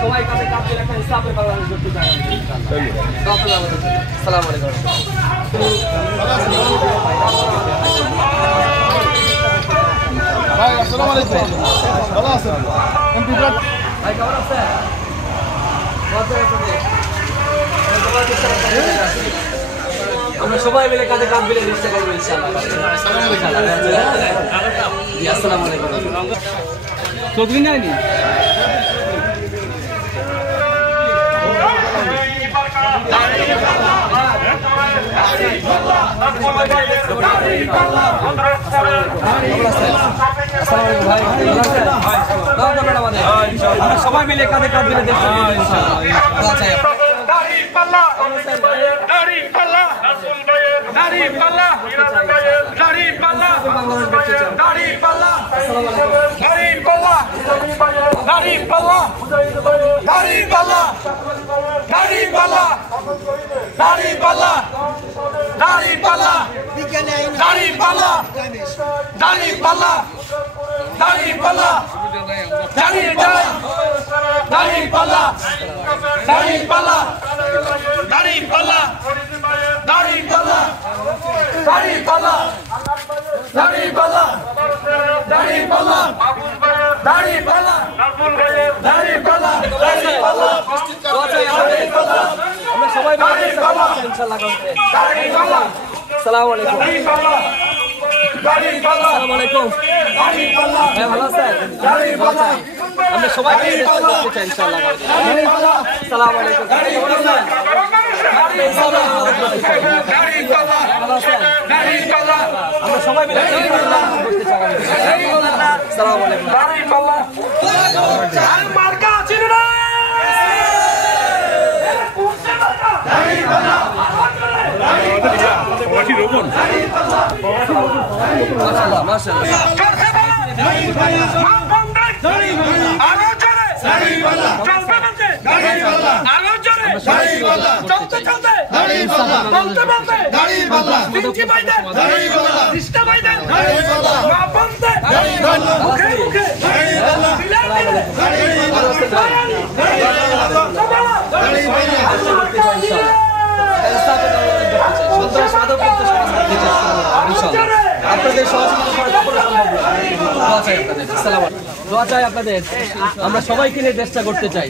সবাই কাছে কাজ করে একটা ইসলামের বাংলাদেশ করতে চাই। আসসালামু আলাইকুম। ভাই আসসালামু আলাইকুম। ভালো আছেন? কম্পিউটার ভাই কেমন আছেন? আমরা সবাই মিলে কাঁধে কাঁধ মিলে চেষ্টা করবো ইনশাআল্লাহ। আসসালামু আলাইকুম। চৌধুরী নাইনি সবাই মিলে কাঁধে কাঁধ মিলে আমরা সবাই আসসালামু আলাইকুম। আসসালামু আলাইকুম। ভালো আছেন? আমরা সবাই ইনশাআল্লাহ। আসসালামু আলাইকুম। আমরা সবাই মিলে আসসালামু আপনাদের দোয়া চাই আপনাদের। আমরা সবাইকে নিয়ে চেষ্টা করতে চাই।